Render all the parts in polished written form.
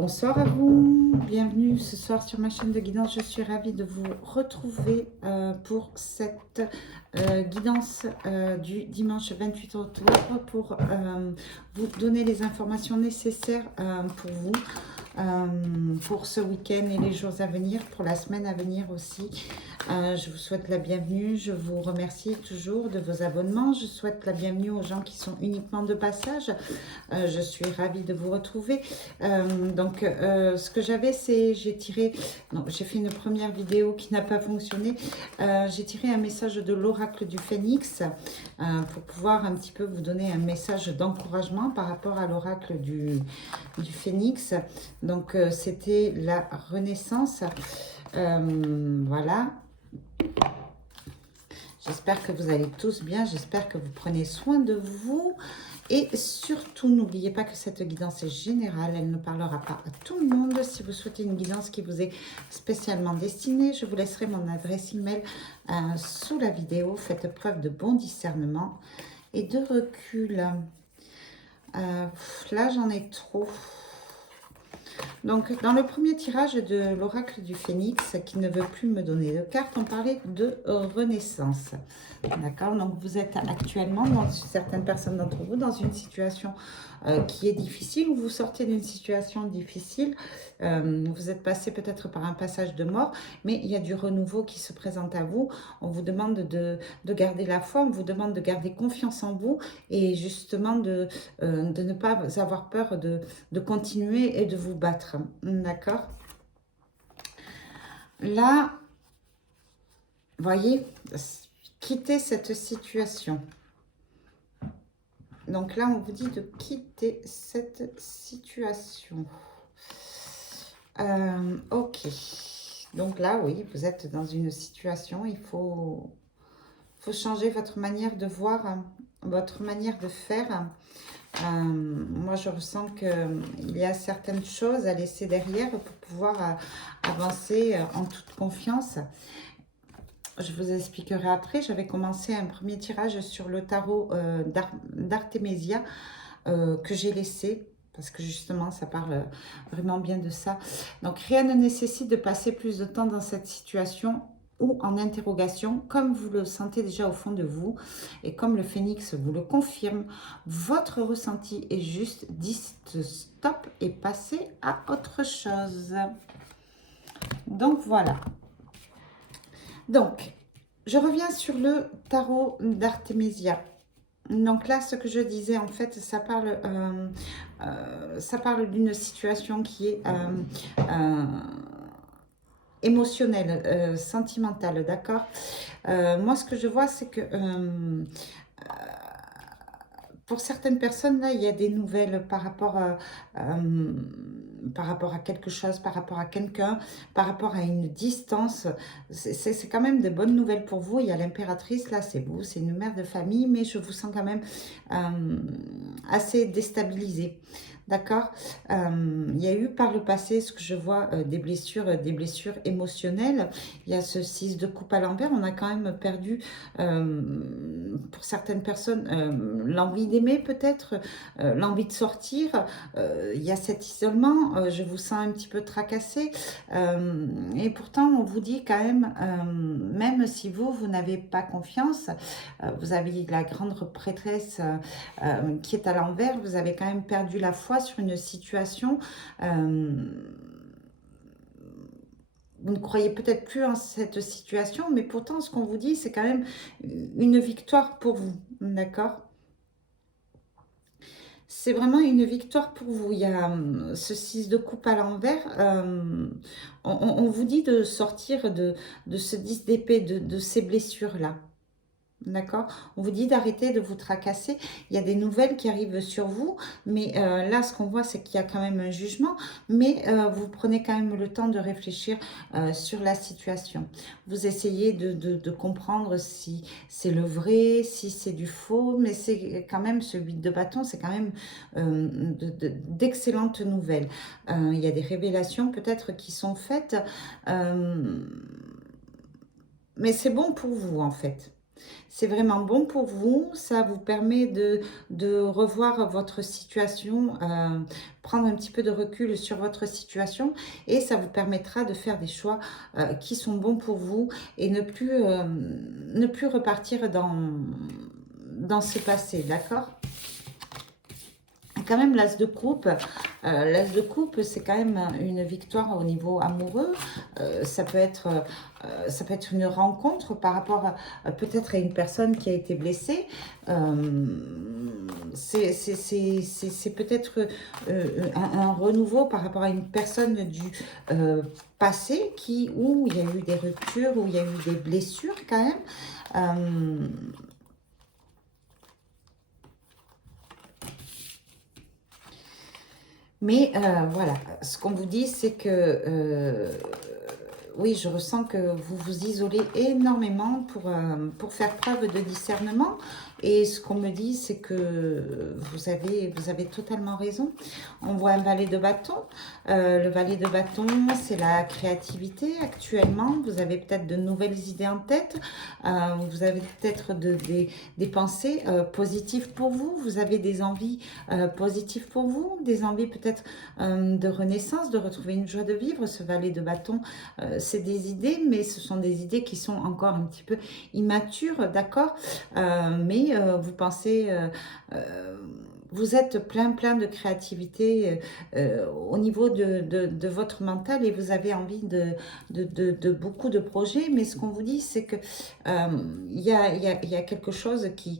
Bonsoir à vous, bienvenue ce soir sur ma chaîne de guidance. Je suis ravie de vous retrouver pour cette guidance du dimanche 28 octobre pour vous donner les informations nécessaires pour vous, pour ce week-end et les jours à venir, pour la semaine à venir aussi. Je vous souhaite la bienvenue, je vous remercie toujours de vos abonnements, je souhaite la bienvenue aux gens qui sont uniquement de passage. Je suis ravie de vous retrouver. Ce que j'avais, c'est, j'ai fait une première vidéo qui n'a pas fonctionné. J'ai tiré un message de l'oracle du Phénix pour pouvoir un petit peu vous donner un message d'encouragement par rapport à l'oracle du Phénix. Donc, c'était la renaissance. Voilà. J'espère que vous allez tous bien. J'espère que vous prenez soin de vous. Et surtout, n'oubliez pas que cette guidance est générale, elle ne parlera pas à tout le monde. Si vous souhaitez une guidance qui vous est spécialement destinée, je vous laisserai mon adresse email sous la vidéo. Faites preuve de bon discernement et de recul. Là, j'en ai trop. Donc, dans le premier tirage de l'oracle du Phénix, qui ne veut plus me donner de cartes, on parlait de renaissance. D'accord? Donc, vous êtes actuellement, dans certaines personnes d'entre vous, dans une situation qui est difficile, ou vous sortez d'une situation difficile. Vous êtes passé peut-être par un passage de mort, mais il y a du renouveau qui se présente à vous. On vous demande de garder la foi, on vous demande de garder confiance en vous et justement de ne pas avoir peur de continuer et de vous battre. D'accord? Là, voyez, quitter cette situation. Donc là, on vous dit de quitter cette situation. Ok. Donc là, oui, vous êtes dans une situation, il faut changer votre manière de voir, votre manière de faire. Moi, je ressens qu'il y a certaines choses à laisser derrière pour pouvoir avancer en toute confiance. Je vous expliquerai après. J'avais commencé un premier tirage sur le tarot d'Artémisia que j'ai laissé parce que justement, ça parle vraiment bien de ça. Donc, rien ne nécessite de passer plus de temps dans cette situation ou en interrogation, comme vous le sentez déjà au fond de vous, et comme le Phénix vous le confirme, votre ressenti est juste, dites stop et passez à autre chose. Donc voilà. Donc, je reviens sur le tarot d'Artémisia. Donc là, ce que je disais, en fait, ça parle d'une situation qui est émotionnelle, sentimentale, d'accord? Moi, ce que je vois, c'est que pour certaines personnes, là, il y a des nouvelles par rapport à quelque chose, par rapport à quelqu'un, par rapport à une distance. C'est quand même de bonnes nouvelles pour vous. Il y a l'impératrice, là, c'est vous, c'est une mère de famille, mais je vous sens quand même assez déstabilisée. D'accord? Il y a eu par le passé, ce que je vois, des blessures émotionnelles. Il y a ce 6 de coupe à l'envers. On a quand même perdu, pour certaines personnes, l'envie d'aimer peut-être, l'envie de sortir. Il y a cet isolement. Je vous sens un petit peu tracassé. Et pourtant, on vous dit quand même, même si vous n'avez pas confiance, vous avez la grande prêtresse qui est à l'envers, vous avez quand même perdu la foi sur une situation. Vous ne croyez peut-être plus en cette situation, mais pourtant, ce qu'on vous dit, c'est quand même une victoire pour vous, d'accord? C'est vraiment une victoire pour vous. Il y a ce 6 de coupe à l'envers. On vous dit de sortir de ce 10 d'épée, de ces blessures-là. D'accord? On vous dit d'arrêter de vous tracasser. Il y a des nouvelles qui arrivent sur vous, mais là, ce qu'on voit, c'est qu'il y a quand même un jugement, mais vous prenez quand même le temps de réfléchir sur la situation. Vous essayez de comprendre si c'est le vrai, si c'est du faux, mais c'est quand même ce 8 de bâton, c'est quand même d'excellentes nouvelles. Il y a des révélations peut-être qui sont faites, mais c'est bon pour vous en fait. C'est vraiment bon pour vous, ça vous permet de revoir votre situation, prendre un petit peu de recul sur votre situation et ça vous permettra de faire des choix qui sont bons pour vous et ne plus repartir dans ce passé, d'accord? Quand même l'as de coupe, c'est quand même une victoire au niveau amoureux. Ça peut être une rencontre par rapport peut-être à une personne qui a été blessée. C'est peut-être un renouveau par rapport à une personne du passé où il y a eu des ruptures, où il y a eu des blessures quand même. Mais voilà, ce qu'on vous dit, c'est que oui, je ressens que vous vous isolez énormément pour faire preuve de discernement. Et ce qu'on me dit, c'est que vous avez totalement raison. On voit un valet de bâton. Le valet de bâton, c'est la créativité actuellement. Vous avez peut-être de nouvelles idées en tête. Vous avez peut-être des pensées positives pour vous. Vous avez des envies positives pour vous. Des envies peut-être de renaissance, de retrouver une joie de vivre. Ce valet de bâton, c'est des idées, mais ce sont des idées qui sont encore un petit peu immatures, d'accord, mais vous pensez, vous êtes plein de créativité au niveau de votre mental et vous avez envie de beaucoup de projets, mais ce qu'on vous dit, c'est que il y a quelque chose qui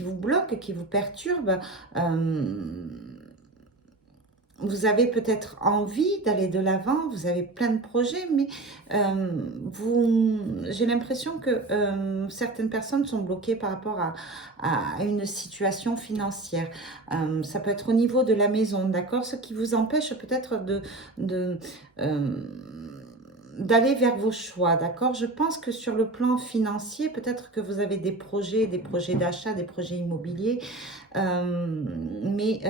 vous bloque, qui vous perturbe. Vous avez peut-être envie d'aller de l'avant, vous avez plein de projets, mais j'ai l'impression que certaines personnes sont bloquées par rapport à une situation financière. Ça peut être au niveau de la maison, d'accord? Ce qui vous empêche peut-être de, euh, d'aller vers vos choix, d'accord? Je pense que sur le plan financier, peut-être que vous avez des projets d'achat, des projets immobiliers, mais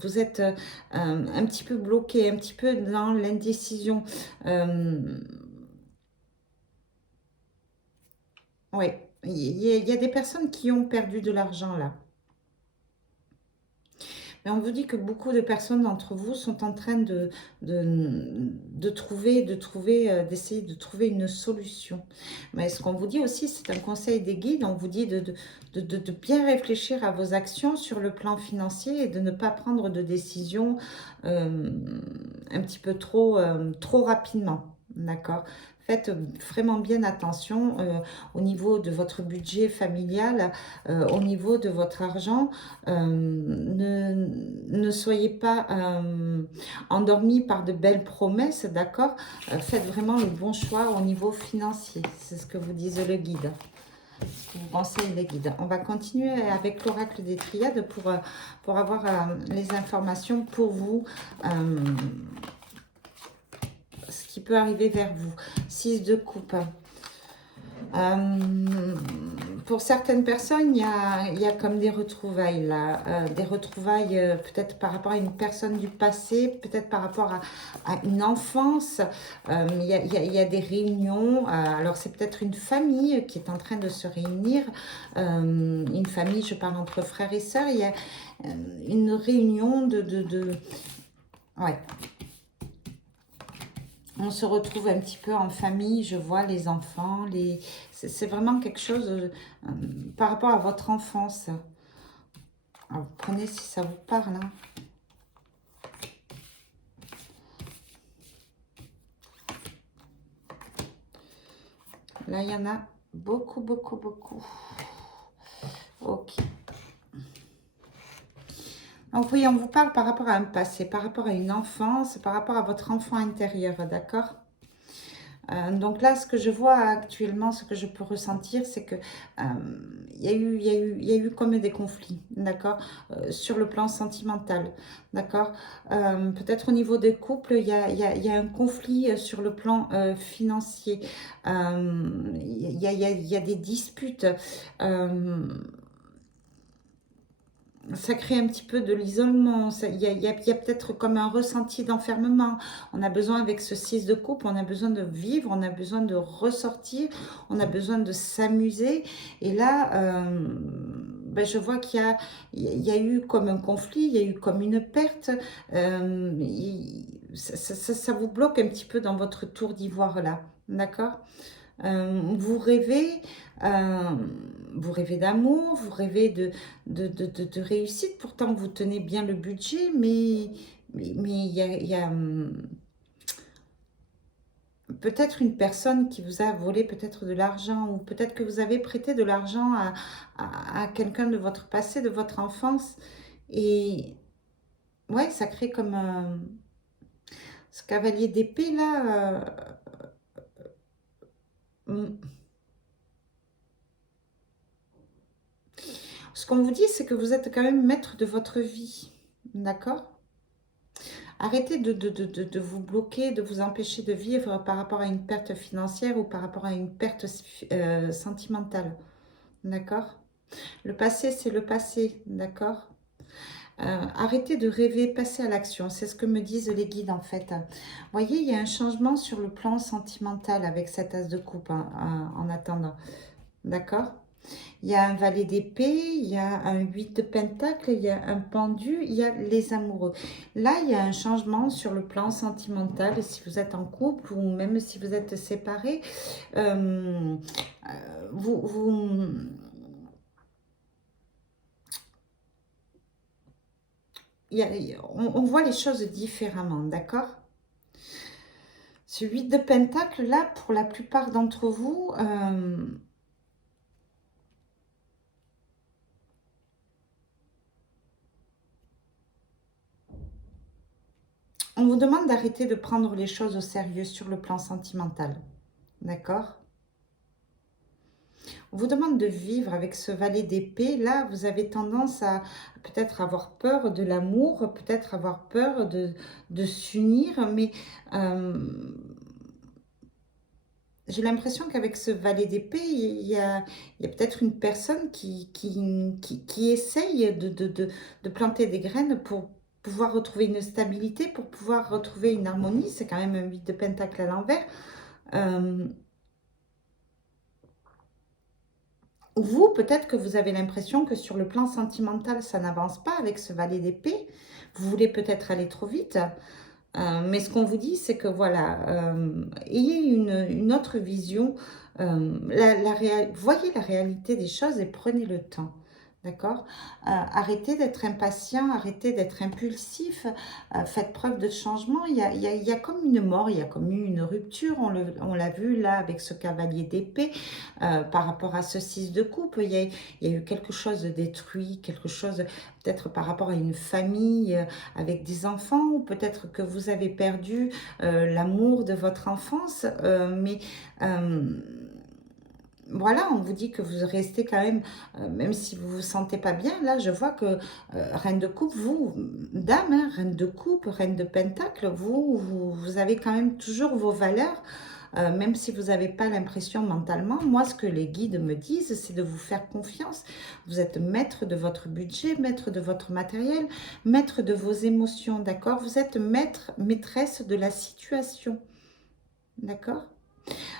vous êtes un petit peu bloqué, un petit peu dans l'indécision. Oui, il y a des personnes qui ont perdu de l'argent là. Mais on vous dit que beaucoup de personnes d'entre vous sont en train d'essayer de trouver une solution. Mais ce qu'on vous dit aussi, c'est un conseil des guides. On vous dit de bien réfléchir à vos actions sur le plan financier et de ne pas prendre de décisions un petit peu trop rapidement. D'accord? Faites vraiment bien attention au niveau de votre budget familial, au niveau de votre argent. Ne soyez pas endormis par de belles promesses, d'accord? Faites vraiment le bon choix au niveau financier. C'est ce que vous disent le guide. Ce que vous conseillent les guides. On va continuer avec l'oracle des triades pour avoir les informations pour vous. Ce qui peut arriver vers vous. 6 de coupe. Pour certaines personnes, il y a comme des retrouvailles là, des retrouvailles peut-être par rapport à une personne du passé, peut-être par rapport à une enfance. Il y a des réunions, alors c'est peut-être une famille qui est en train de se réunir, une famille, je parle entre frères et sœurs, il y a une réunion ouais. On se retrouve un petit peu en famille, je vois les enfants, c'est vraiment quelque chose par rapport à votre enfance. Alors, vous prenez si ça vous parle. Hein. Là, il y en a beaucoup. Ok. Donc oui, on vous parle par rapport à un passé, par rapport à une enfance, par rapport à votre enfant intérieur, d'accord? Donc là, ce que je vois actuellement, ce que je peux ressentir, c'est que il y a eu comme des conflits, d'accord, sur le plan sentimental, d'accord. Peut-être au niveau des couples, il y a un conflit sur le plan financier. Il y a des disputes. ça crée un petit peu de l'isolement. Il y a peut-être comme un ressenti d'enfermement. On a besoin, avec ce 6 de coupe, on a besoin de vivre, on a besoin de ressortir, on a besoin de s'amuser. Et là, ben, je vois qu'il y a eu comme un conflit, il y a eu comme une perte. Ça vous bloque un petit peu dans votre tour d'ivoire là. D'accord? Vous rêvez, euh, vous rêvez d'amour, vous rêvez de réussite. Pourtant, vous tenez bien le budget, mais il y a peut-être une personne qui vous a volé peut-être de l'argent, ou peut-être que vous avez prêté de l'argent à quelqu'un de votre passé, de votre enfance. Et ouais, ça crée comme ce cavalier d'épée là. Hmm. Ce qu'on vous dit, c'est que vous êtes quand même maître de votre vie. D'accord? Arrêtez de vous bloquer, de vous empêcher de vivre par rapport à une perte financière ou par rapport à une perte sentimentale. D'accord? Le passé, c'est le passé. D'accord? Arrêtez de rêver, passez à l'action. C'est ce que me disent les guides en fait. Vous voyez, il y a un changement sur le plan sentimental avec cet as de coupe en attendant. D'accord? Il y a un valet d'épée, il y a un 8 de pentacle, il y a un pendu, il y a les amoureux. Là, il y a un changement sur le plan sentimental, si vous êtes en couple ou même si vous êtes séparés. euh, vous, vous- on voit les choses différemment, d'accord? Ce 8 de pentacle, là, pour la plupart d'entre vous, on vous demande d'arrêter de prendre les choses au sérieux sur le plan sentimental, d'accord? On vous demande de vivre avec ce valet d'épée. Là, vous avez tendance à peut-être avoir peur de l'amour, peut-être avoir peur de s'unir, mais euh, j'ai l'impression qu'avec ce valet d'épée, il y a peut-être une personne qui essaye de planter des graines pour pouvoir retrouver une stabilité, pour pouvoir retrouver une harmonie. C'est quand même un 8 de pentacle à l'envers. Euh, Vous, peut-être que vous avez l'impression que sur le plan sentimental, ça n'avance pas avec ce valet d'épée. Vous voulez peut-être aller trop vite. Mais ce qu'on vous dit, c'est que voilà, ayez une autre vision. Voyez la réalité des choses et prenez le temps. D'accord? Arrêtez d'être impatient, arrêtez d'être impulsif, faites preuve de changement. Il y a comme une mort, il y a comme une rupture, on l'a vu là avec ce cavalier d'épée, par rapport à ce 6 de coupe. Il y a eu quelque chose de détruit, quelque chose peut-être par rapport à une famille avec des enfants, ou peut-être que vous avez perdu l'amour de votre enfance, mais euh, voilà, on vous dit que vous restez quand même, même si vous vous sentez pas bien. Là, je vois que reine de coupe, vous, dame, hein, reine de coupe, reine de pentacle, vous avez quand même toujours vos valeurs. Même si vous n'avez pas l'impression mentalement, moi, ce que les guides me disent, c'est de vous faire confiance. Vous êtes maître de votre budget, maître de votre matériel, maître de vos émotions, d'accord? Vous êtes maître, maîtresse de la situation, d'accord?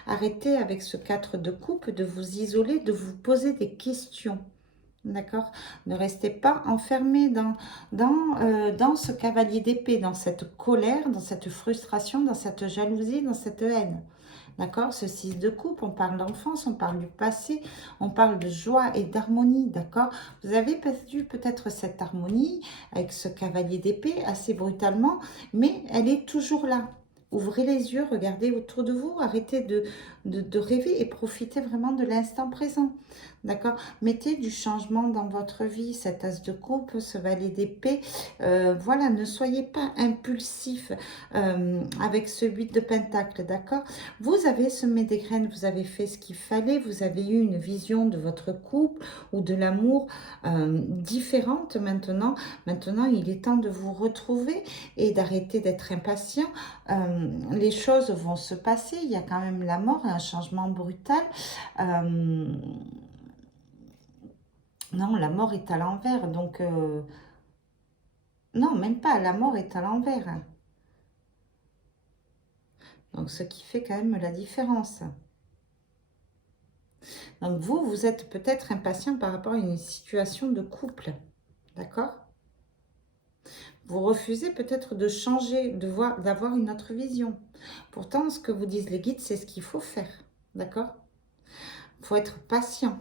Arrêtez avec ce 4 de coupe de vous isoler, de vous poser des questions. D'accord? Ne restez pas enfermé dans ce cavalier d'épée, dans cette colère, dans cette frustration, dans cette jalousie, dans cette haine. D'accord? Ce 6 de coupe, on parle d'enfance, on parle du passé, on parle de joie et d'harmonie. D'accord? Vous avez perdu peut-être cette harmonie avec ce cavalier d'épée assez brutalement, mais elle est toujours là. Ouvrez les yeux, regardez autour de vous, arrêtez de rêver et profitez vraiment de l'instant présent. D'accord? Mettez du changement dans votre vie, cet as de coupe, ce valet d'épée. Voilà, ne soyez pas impulsif avec ce 8 de pentacle, d'accord? Vous avez semé des graines, vous avez fait ce qu'il fallait, vous avez eu une vision de votre couple ou de l'amour différente maintenant. Maintenant, il est temps de vous retrouver et d'arrêter d'être impatient. Les choses vont se passer, il y a quand même la mort, un changement brutal. Euh, Non, la mort est à l'envers. Donc, non, même pas. La mort est à l'envers. Donc, ce qui fait quand même la différence. Donc, vous êtes peut-être impatient par rapport à une situation de couple. D'accord? Vous refusez peut-être de changer, d'avoir une autre vision. Pourtant, ce que vous disent les guides, c'est ce qu'il faut faire. D'accord? Il faut être patient.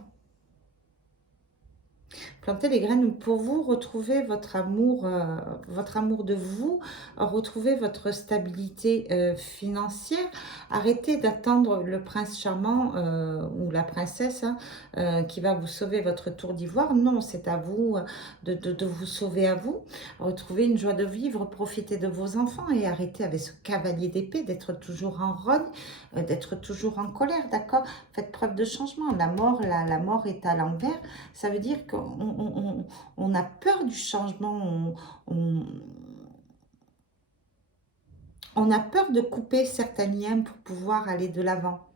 Plantez les graines pour vous, retrouver votre amour de vous, retrouver votre stabilité financière. Arrêtez d'attendre le prince charmant ou la princesse hein, qui va vous sauver votre tour d'ivoire. Non, c'est à vous de vous sauver à vous. Retrouvez une joie de vivre, profitez de vos enfants et arrêtez avec ce cavalier d'épée d'être toujours en rogne, d'être toujours en colère, d'accord? Faites preuve de changement. La mort est à l'envers. Ça veut dire qu'on a peur du changement, on a peur de couper certains liens pour pouvoir aller de l'avant.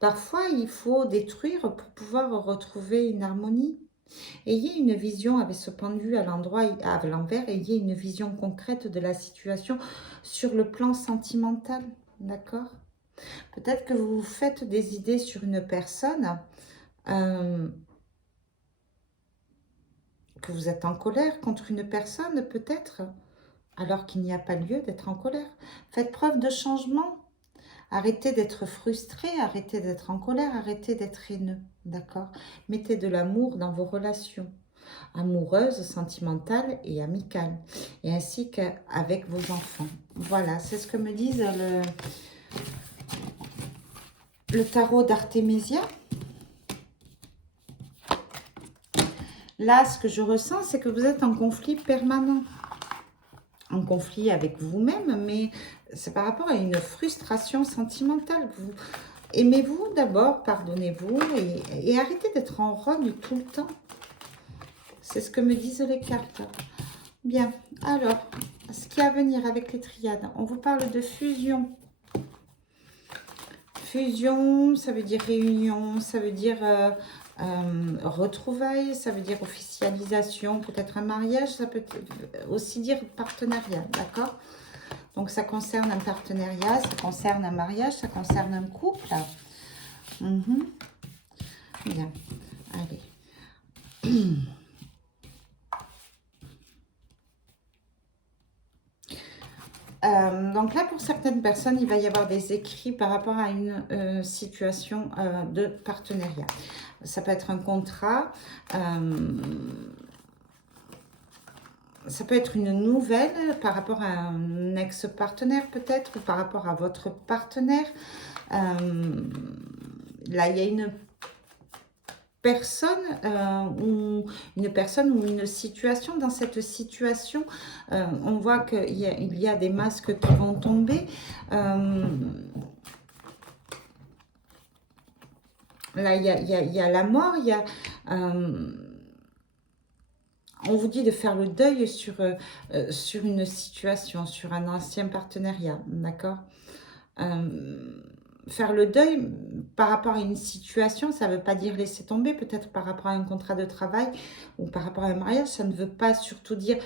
Parfois, il faut détruire pour pouvoir retrouver une harmonie. Ayez une vision avec ce pendu à l'envers, ayez une vision concrète de la situation sur le plan sentimental, d'accord? Peut-être que vous vous faites des idées sur une personne, que vous êtes en colère contre une personne, peut-être, alors qu'il n'y a pas lieu d'être en colère. Faites preuve de changement. Arrêtez d'être frustré, arrêtez d'être en colère, arrêtez d'être haineux, d'accord? Mettez de l'amour dans vos relations, amoureuses, sentimentales et amicales, et ainsi qu'avec vos enfants. Voilà, c'est ce que me disent le tarot d'Artémisia. Là, ce que je ressens, c'est que vous êtes en conflit permanent. En conflit avec vous-même, mais c'est par rapport à une frustration sentimentale. Vous aimez-vous d'abord, pardonnez-vous et arrêtez d'être en rogne tout le temps. C'est ce que me disent les cartes. Bien, alors, ce qui est à venir avec les triades, on vous parle de fusion. Fusion, ça veut dire réunion, ça veut dire retrouvailles, ça veut dire officialisation, peut-être un mariage, ça peut aussi dire partenariat, d'accord? Donc ça concerne un partenariat, ça concerne un mariage, ça concerne un couple. Bien, allez. Donc là, pour certaines personnes, il va y avoir des écrits par rapport à une situation de partenariat. Ça peut être un contrat, ça peut être une nouvelle par rapport à un ex-partenaire peut-être, ou par rapport à votre partenaire. Là, il y a une personne ou une situation. Dans cette situation, on voit qu'il y a des masques qui vont tomber. Là, il y a la mort, il y a... on vous dit de faire le deuil sur une situation, sur un ancien partenariat, d'accord? Faire le deuil par rapport à une situation, ça ne veut pas dire laisser tomber, peut-être par rapport à un contrat de travail ou par rapport à un mariage, ça ne veut pas surtout dire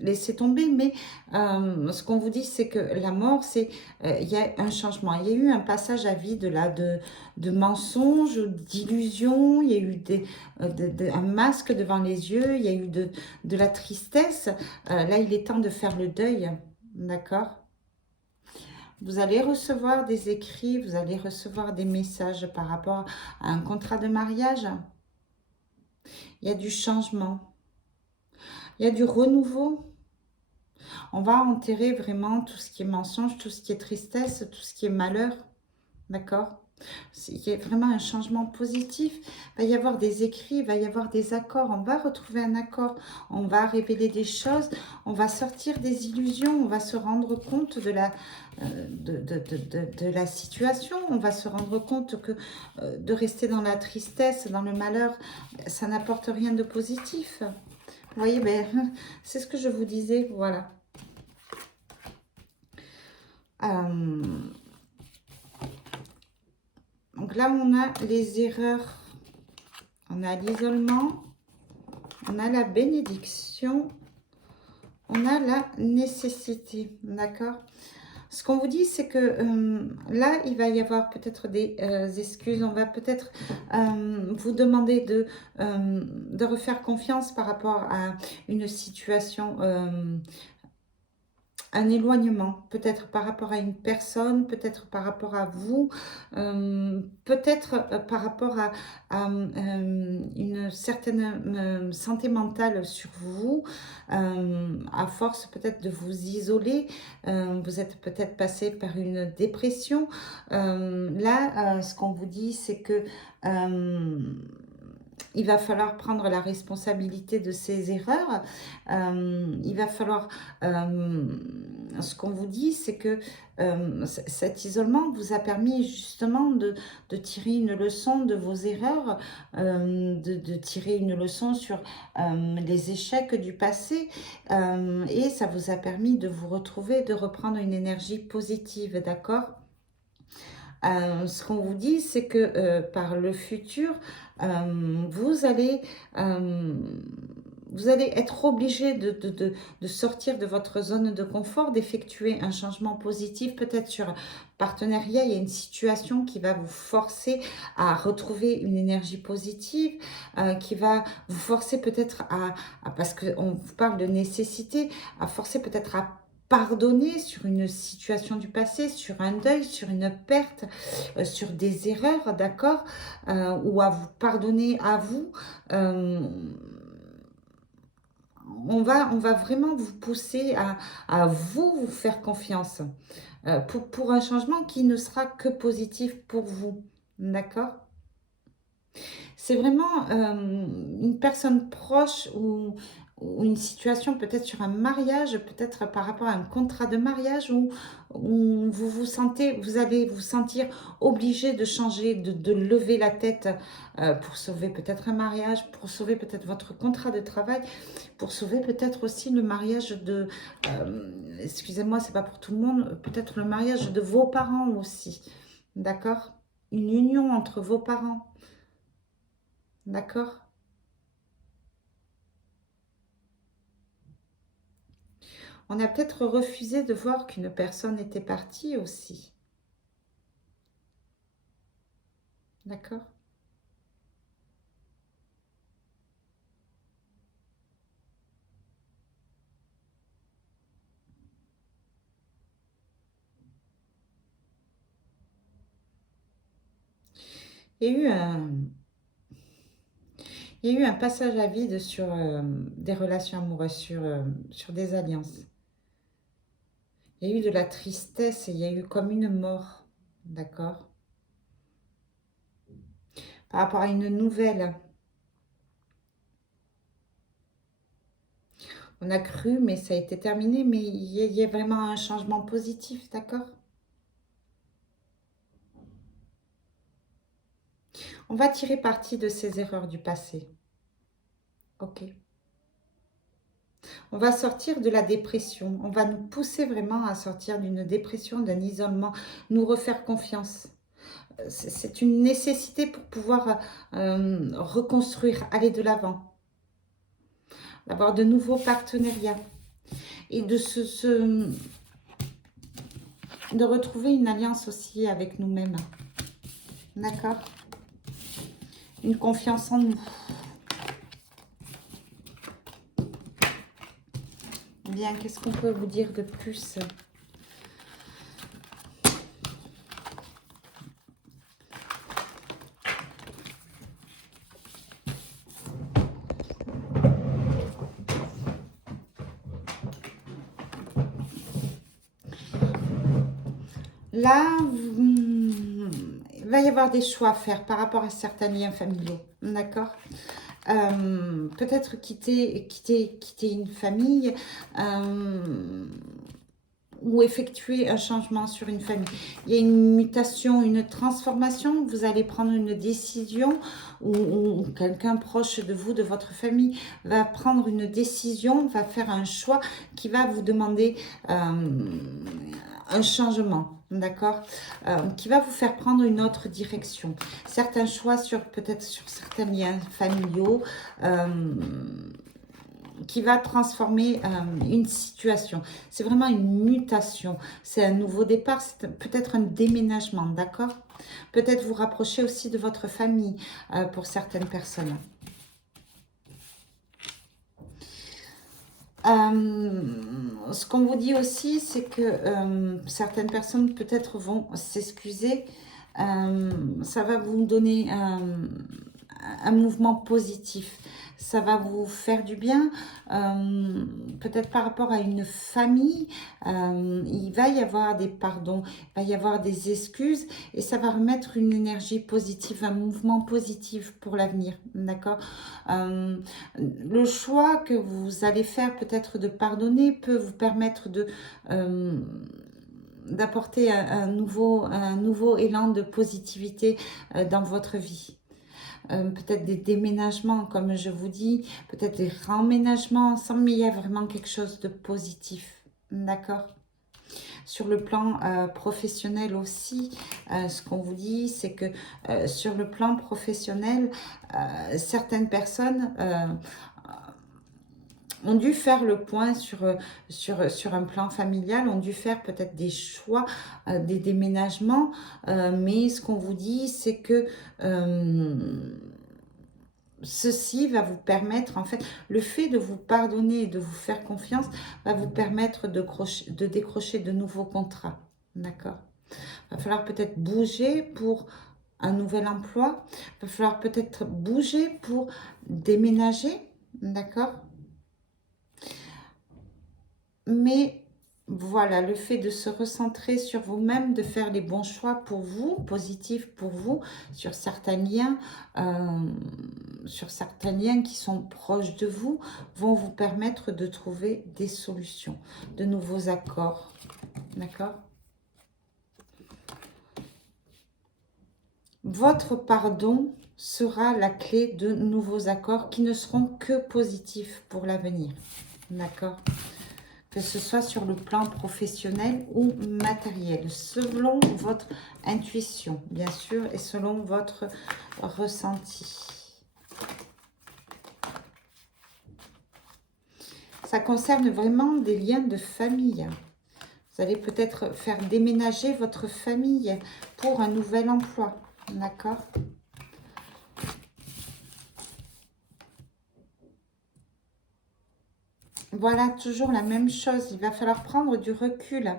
laisser tomber, mais ce qu'on vous dit, c'est que la mort, c'est il y a un changement, il y a eu un passage à vide là, de mensonges, d'illusions, il y a eu un masque devant les yeux, il y a eu de la tristesse. Là, il est temps de faire le deuil, d'accord? Vous allez recevoir des écrits, vous allez recevoir des messages par rapport à un contrat de mariage. Il y a du changement. Il y a du renouveau. On va enterrer vraiment tout ce qui est mensonge, tout ce qui est tristesse, tout ce qui est malheur. D'accord? Il y a vraiment un changement positif. Il va y avoir des écrits, il va y avoir des accords. On va retrouver un accord. On va révéler des choses. On va sortir des illusions. On va se rendre compte de la situation. On va se rendre compte que de rester dans la tristesse, dans le malheur, ça n'apporte rien de positif. Vous voyez, ben, c'est ce que je vous disais. Voilà. Donc là, on a les erreurs On a l'isolement, on a la bénédiction, on a la nécessité, d'accord? Ce qu'on vous dit, c'est que là, il va y avoir peut-être des excuses. On va peut-être vous demander de refaire confiance par rapport à une situation, un éloignement, peut-être par rapport à une personne, peut-être par rapport à vous, peut-être par rapport à, une certaine santé mentale sur vous, à force peut-être de vous isoler, vous êtes peut-être passé par une dépression. Là, ce qu'on vous dit, c'est que il va falloir prendre la responsabilité de ses erreurs. Il va falloir... ce qu'on vous dit, c'est que cet isolement vous a permis justement de tirer une leçon de vos erreurs, de tirer une leçon sur les échecs du passé. Et ça vous a permis de vous retrouver, de reprendre une énergie positive, d'accord ? Ce qu'on vous dit, c'est que par le futur, vous allez, vous allez être obligé de sortir de votre zone de confort, d'effectuer un changement positif, peut-être sur un partenariat. Il y a une situation qui va vous forcer à retrouver une énergie positive, qui va vous forcer peut-être parce qu'on vous parle de nécessité, à forcer peut-être à pardonner sur une situation du passé, sur un deuil, sur une perte, sur des erreurs, d'accord, ou à vous pardonner à vous. On va vraiment vous pousser à vous faire confiance pour un changement qui ne sera que positif pour vous, d'accord? C'est vraiment une personne proche ou une situation peut-être sur un mariage, peut-être par rapport à un contrat de mariage où vous vous sentez, vous allez vous sentir obligé de changer, de lever la tête pour sauver peut-être un mariage, pour sauver peut-être votre contrat de travail, pour sauver peut-être aussi le mariage de, excusez-moi, c'est pas pour tout le monde, peut-être le mariage de vos parents aussi, d'accord? Une union entre vos parents. D'accord? On a peut-être refusé de voir qu'une personne était partie aussi. D'accord? Il y a eu un, il y a eu un passage à vide sur des relations amoureuses, sur des alliances. Il y a eu de la tristesse et il y a eu comme une mort. D'accord? Par rapport à une nouvelle. On a cru, mais ça a été terminé, mais il y a vraiment un changement positif, d'accord? On va tirer parti de ces erreurs du passé. Ok? On va sortir de la dépression. On va nous pousser vraiment à sortir d'une dépression, d'un isolement, nous refaire confiance. C'est une nécessité pour pouvoir reconstruire, aller de l'avant, d'avoir de nouveaux partenariats et de retrouver une alliance aussi avec nous-mêmes. D'accord? Une confiance en nous. Bien, qu'est-ce qu'on peut vous dire de plus ? Là, il va y avoir des choix à faire par rapport à certains liens familiaux, d'accord? Peut-être quitter une famille ou effectuer un changement sur une famille. Il y a une mutation, une transformation, vous allez prendre une décision ou quelqu'un proche de vous, de votre famille, va prendre une décision, va faire un choix qui va vous demander un changement, d'accord, qui va vous faire prendre une autre direction. Certains choix peut-être sur certains liens familiaux, qui va transformer une situation. C'est vraiment une mutation, c'est un nouveau départ, c'est peut-être un déménagement, d'accord? Peut-être vous rapprocher aussi de votre famille pour certaines personnes. Ce qu'on vous dit aussi, c'est que certaines personnes peut-être vont s'excuser. Ça va vous donner un mouvement positif. Ça va vous faire du bien, peut-être par rapport à une famille. Il va y avoir des pardons, il va y avoir des excuses et ça va remettre une énergie positive, un mouvement positif pour l'avenir, d'accord? Le choix que vous allez faire peut-être de pardonner peut vous permettre euh, d'apporter un nouveau élan de positivité dans votre vie. Peut-être des déménagements, comme je vous dis, peut-être des remménagements ensemble, mais il y a vraiment quelque chose de positif, d'accord? Sur le plan professionnel aussi, ce qu'on vous dit, c'est que sur le plan professionnel, certaines personnes ont dû faire le point sur un plan familial, ont dû faire peut-être des choix, des déménagements, mais ce qu'on vous dit, c'est que ceci va vous permettre, en fait, le fait de vous pardonner et de vous faire confiance va vous permettre de décrocher de nouveaux contrats, d'accord? Il va falloir peut-être bouger pour un nouvel emploi, il va falloir peut-être bouger pour déménager, d'accord? Mais voilà, le fait de se recentrer sur vous-même, de faire les bons choix pour vous, positifs pour vous, euh, sur certains liens qui sont proches de vous, vont vous permettre de trouver des solutions, de nouveaux accords. D'accord? Votre pardon sera la clé de nouveaux accords qui ne seront que positifs pour l'avenir. D'accord? Que ce soit sur le plan professionnel ou matériel, selon votre intuition, bien sûr, et selon votre ressenti. Ça concerne vraiment des liens de famille. Vous allez peut-être faire déménager votre famille pour un nouvel emploi, d'accord ? Voilà, toujours la même chose. Il va falloir prendre du recul.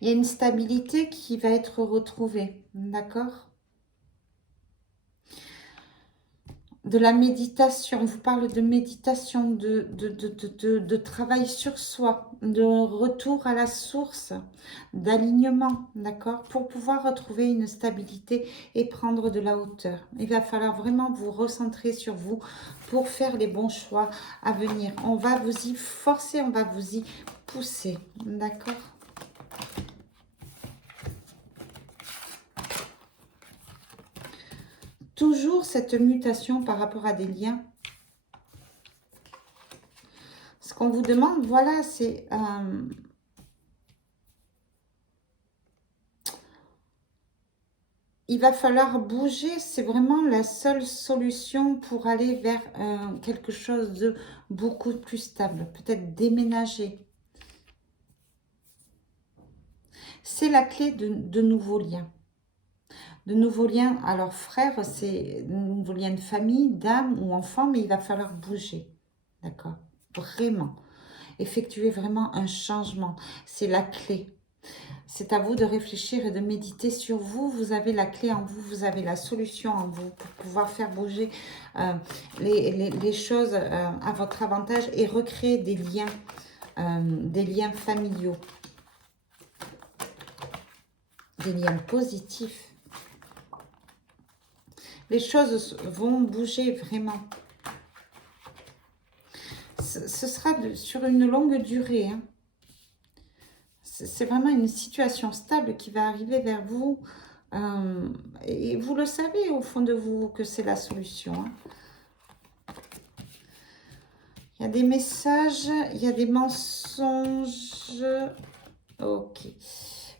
Il y a une stabilité qui va être retrouvée, d'accord? De la méditation, on vous parle de méditation, de travail sur soi, de retour à la source, d'alignement, d'accord? Pour pouvoir retrouver une stabilité et prendre de la hauteur. Il va falloir vraiment vous recentrer sur vous pour faire les bons choix à venir. On va vous y forcer, on va vous y pousser, d'accord? Toujours cette mutation par rapport à des liens. Ce qu'on vous demande, voilà, c'est... il va falloir bouger, c'est vraiment la seule solution pour aller vers quelque chose de beaucoup plus stable. Peut-être déménager. C'est la clé de nouveaux liens. De nouveaux liens, alors frères, c'est de nouveaux liens de famille, d'âme ou enfant, mais il va falloir bouger. D'accord? Vraiment. Effectuer vraiment un changement. C'est la clé. C'est à vous de réfléchir et de méditer sur vous. Vous avez la clé en vous, vous avez la solution en vous pour pouvoir faire bouger les choses à votre avantage et recréer des liens familiaux, des liens positifs. Les choses vont bouger vraiment. Ce sera sur une longue durée, hein. C'est vraiment une situation stable qui va arriver vers vous. Et vous le savez au fond de vous que c'est la solution, hein. Il y a des messages, il y a des mensonges. Ok.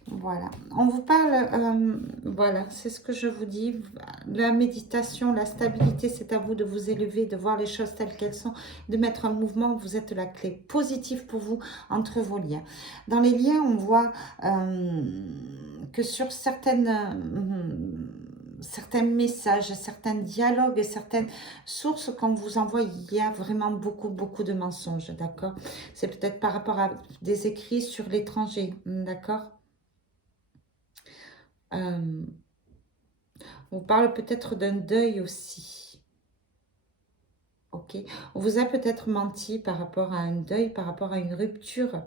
Voilà. On vous parle, voilà, c'est ce que je vous dis. La méditation, la stabilité, c'est à vous de vous élever, de voir les choses telles qu'elles sont, de mettre un mouvement. Vous êtes la clé positive pour vous entre vos liens. Dans les liens, on voit que sur certains messages, certains dialogues, certaines sources qu'on vous envoie, il y a vraiment beaucoup de mensonges, d'accord? C'est peut-être par rapport à des écrits sur l'étranger, d'accord? On vous parle peut-être d'un deuil aussi, ok? On vous a peut-être menti par rapport à un deuil, par rapport à une rupture.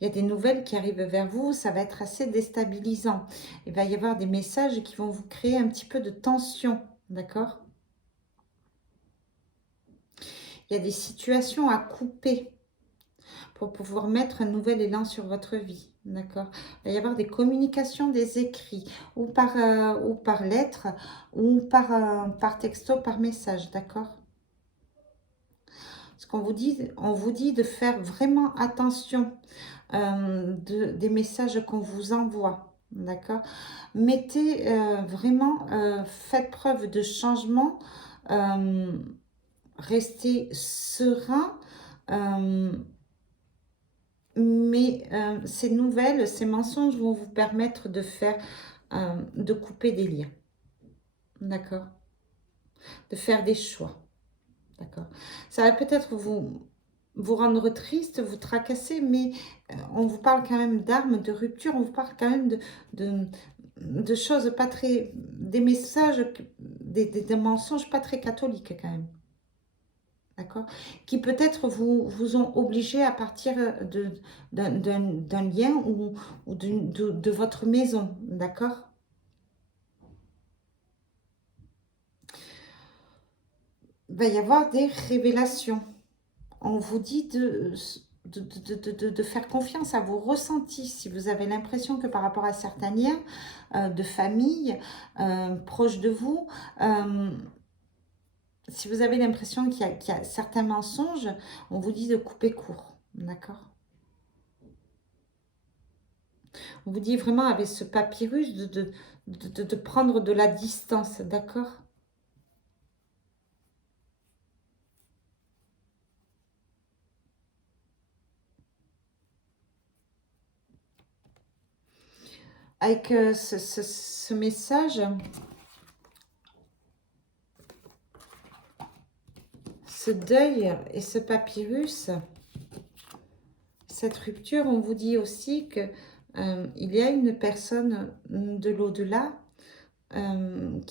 Il y a des nouvelles qui arrivent vers vous, ça va être assez déstabilisant. Il va y avoir des messages qui vont vous créer un petit peu de tension, d'accord? Il y a des situations à couper pour pouvoir mettre un nouvel élan sur votre vie, d'accord? Il va y avoir des communications, des écrits, ou par lettre, ou par texto, par message, d'accord? Ce qu'on vous dit, on vous dit de faire vraiment attention des messages qu'on vous envoie, d'accord? Mettez vraiment, faites preuve de changement, euh, restez serein, euh, mais ces nouvelles, ces mensonges vont vous permettre de couper des liens, d'accord? De faire des choix, d'accord? Ça va peut-être vous rendre triste, vous tracasser, mais on vous parle quand même d'armes, de rupture, on vous parle quand même de, de choses pas très, des messages, des mensonges pas très catholiques quand même. D'accord? Qui peut-être vous ont obligé à partir d'un lien ou de votre maison. D'accord? Il va y avoir des révélations. On vous dit de faire confiance à vos ressentis. Si vous avez l'impression que par rapport à certains liens de famille, proches de vous, si vous avez l'impression qu'il y a certains mensonges, on vous dit de couper court. D'accord? On vous dit vraiment avec ce papyrus de prendre de la distance. D'accord? Avec ce message, ce deuil et ce papyrus, cette rupture, on vous dit aussi que il y a une personne de l'au-delà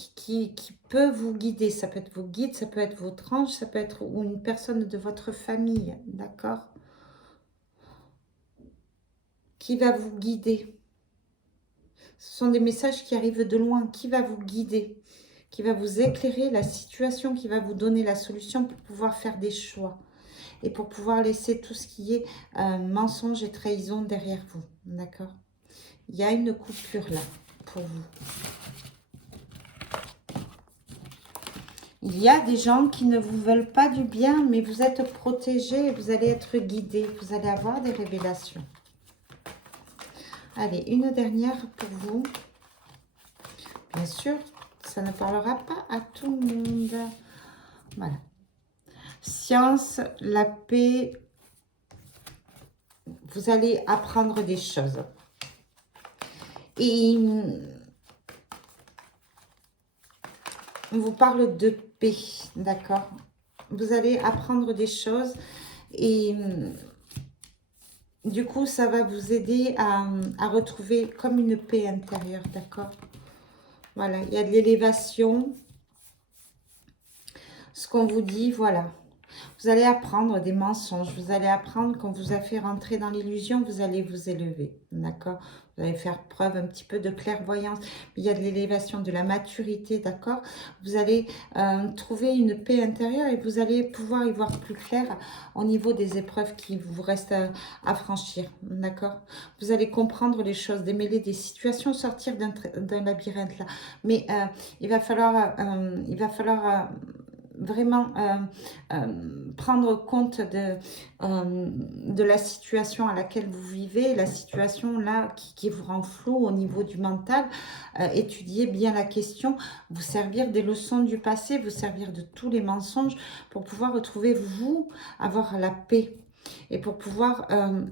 qui peut vous guider. Ça peut être vos guides, ça peut être votre ange, ça peut être ou une personne de votre famille, d'accord? Qui va vous guider. Ce sont des messages qui arrivent de loin. Qui va vous guider? Qui va vous éclairer la situation, qui va vous donner la solution pour pouvoir faire des choix. Et pour pouvoir laisser tout ce qui est mensonge et trahison derrière vous. D'accord? Il y a une coupure là pour vous. Il y a des gens qui ne vous veulent pas du bien, mais vous êtes protégés, vous allez être guidés, vous allez avoir des révélations. Allez, une dernière pour vous. Bien sûr, ça ne parlera pas à tout le monde. Voilà. Science, la paix, vous allez apprendre des choses. Et on vous parle de paix, d'accord? Vous allez apprendre des choses et du coup, ça va vous aider à retrouver comme une paix intérieure, d'accord? Voilà, il y a de l'élévation. Ce qu'on vous dit, voilà. Vous allez apprendre des mensonges. Vous allez apprendre qu'on vous a fait rentrer dans l'illusion. Vous allez vous élever, d'accord? Vous allez faire preuve un petit peu de clairvoyance. Il y a de l'élévation, de la maturité, d'accord? Vous allez trouver une paix intérieure et vous allez pouvoir y voir plus clair au niveau des épreuves qui vous restent à franchir, d'accord? Vous allez comprendre les choses, démêler des situations, sortir d'un labyrinthe là. Mais il va falloir vraiment prendre compte de la situation à laquelle vous vivez, la situation là qui vous rend flou au niveau du mental. Étudier bien la question, vous servir des leçons du passé, vous servir de tous les mensonges pour pouvoir retrouver vous, avoir la paix. Et pour pouvoir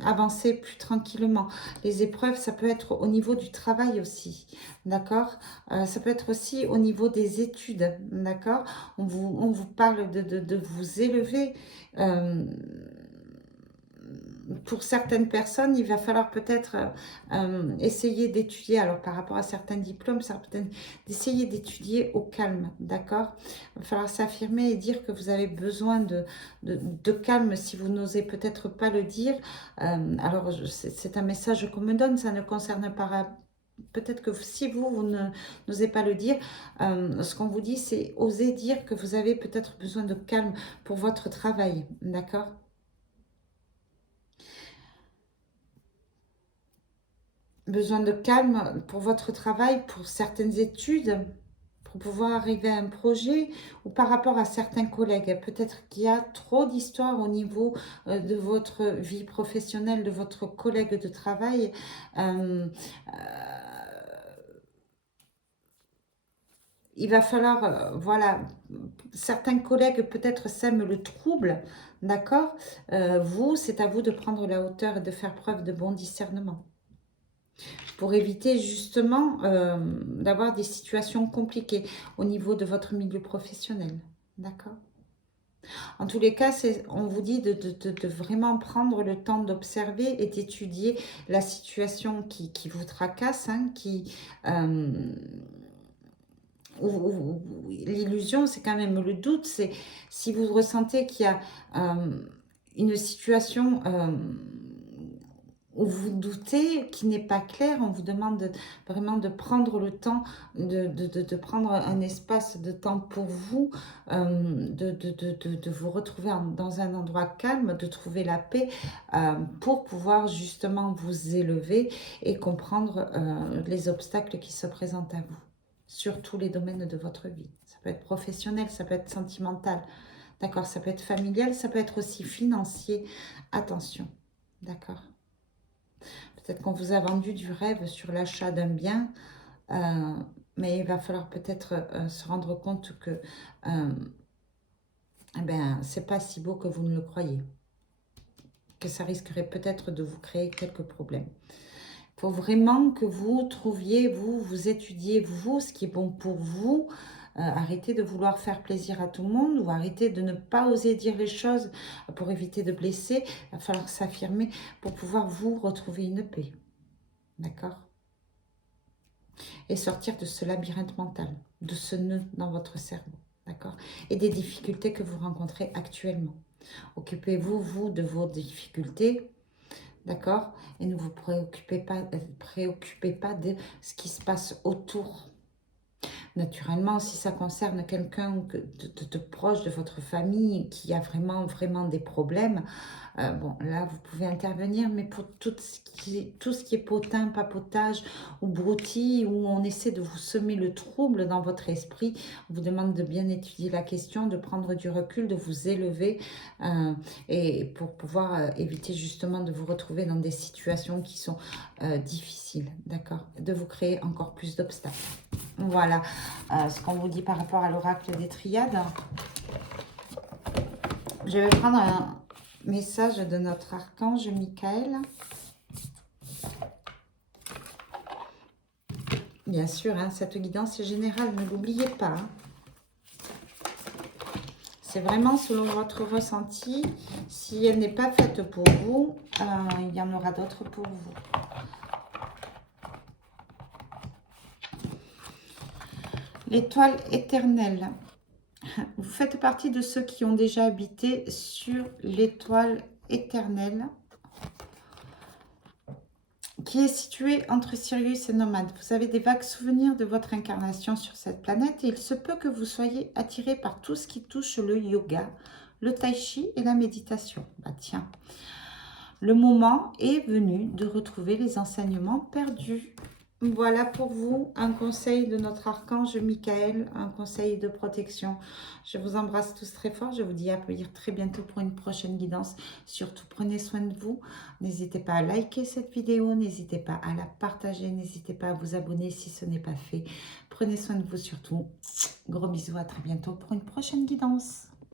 avancer plus tranquillement. Les épreuves, ça peut être au niveau du travail aussi, d'accord. Ça peut être aussi au niveau des études, d'accord. On vous parle de vous élever. Pour certaines personnes, il va falloir peut-être essayer d'étudier, alors par rapport à certains diplômes, ça peut-être d'essayer d'étudier au calme, d'accord. Il va falloir s'affirmer et dire que vous avez besoin de calme si vous n'osez peut-être pas le dire. Alors, c'est un message qu'on me donne, ça ne concerne pas... Peut-être que si vous n'osez pas le dire, ce qu'on vous dit, c'est oser dire que vous avez peut-être besoin de calme pour votre travail, d'accord. Besoin de calme pour votre travail, pour certaines études, pour pouvoir arriver à un projet, ou par rapport à certains collègues. Peut-être qu'il y a trop d'histoires au niveau de votre vie professionnelle, de votre collègue de travail. Il va falloir, voilà, certains collègues peut-être sèment le trouble, d'accord. Vous, c'est à vous de prendre la hauteur et de faire preuve de bon discernement, pour éviter justement d'avoir des situations compliquées au niveau de votre milieu professionnel. D'accord. En tous les cas, on vous dit de vraiment prendre le temps d'observer et d'étudier la situation qui vous tracasse, hein, l'illusion, c'est quand même le doute. C'est si vous ressentez qu'il y a une situation où vous doutez, qui n'est pas clair, on vous demande vraiment de prendre le temps, de prendre un espace de temps pour vous, de vous retrouver dans un endroit calme, de trouver la paix pour pouvoir justement vous élever et comprendre les obstacles qui se présentent à vous, sur tous les domaines de votre vie. Ça peut être professionnel, ça peut être sentimental, d'accord, ça peut être familial, ça peut être aussi financier. Attention, d'accord. Peut-être qu'on vous a vendu du rêve sur l'achat d'un bien, mais il va falloir peut-être se rendre compte que eh ben, c'est pas si beau que vous ne le croyez. Que ça risquerait peut-être de vous créer quelques problèmes. Il faut vraiment que vous trouviez, vous étudiez, vous, ce qui est bon pour vous. Arrêtez de vouloir faire plaisir à tout le monde, ou arrêtez de ne pas oser dire les choses pour éviter de blesser. Il va falloir s'affirmer pour pouvoir vous retrouver une paix. D'accord? Et sortir de ce labyrinthe mental, de ce nœud dans votre cerveau, d'accord? Et des difficultés que vous rencontrez actuellement. Occupez-vous, vous, de vos difficultés, d'accord? Et ne vous préoccupez pas de ce qui se passe autour. Naturellement, si ça concerne quelqu'un de proche de votre famille qui a vraiment des problèmes, bon, là, vous pouvez intervenir, mais pour tout ce qui est potin, papotage ou broutille, où on essaie de vous semer le trouble dans votre esprit, on vous demande de bien étudier la question, de prendre du recul, de vous élever, et pour pouvoir éviter justement de vous retrouver dans des situations qui sont difficiles, d'accord, de vous créer encore plus d'obstacles. Voilà ce qu'on vous dit par rapport à l'oracle des triades. Je vais prendre un message de notre archange Michael. Bien sûr, hein, cette guidance est générale, ne l'oubliez pas. Hein. C'est vraiment selon votre ressenti. Si elle n'est pas faite pour vous, il y en aura d'autres pour vous. L'étoile éternelle. Vous faites partie de ceux qui ont déjà habité sur l'étoile éternelle, qui est située entre Sirius et Nomade. Vous avez des vagues souvenirs de votre incarnation sur cette planète et il se peut que vous soyez attiré par tout ce qui touche le yoga, le tai chi et la méditation. Bah tiens, le moment est venu de retrouver les enseignements perdus. Voilà pour vous un conseil de notre archange Michael, un conseil de protection. Je vous embrasse tous très fort. Je vous dis à très bientôt pour une prochaine guidance. Surtout, prenez soin de vous. N'hésitez pas à liker cette vidéo. N'hésitez pas à la partager. N'hésitez pas à vous abonner si ce n'est pas fait. Prenez soin de vous surtout. Gros bisous. À très bientôt pour une prochaine guidance.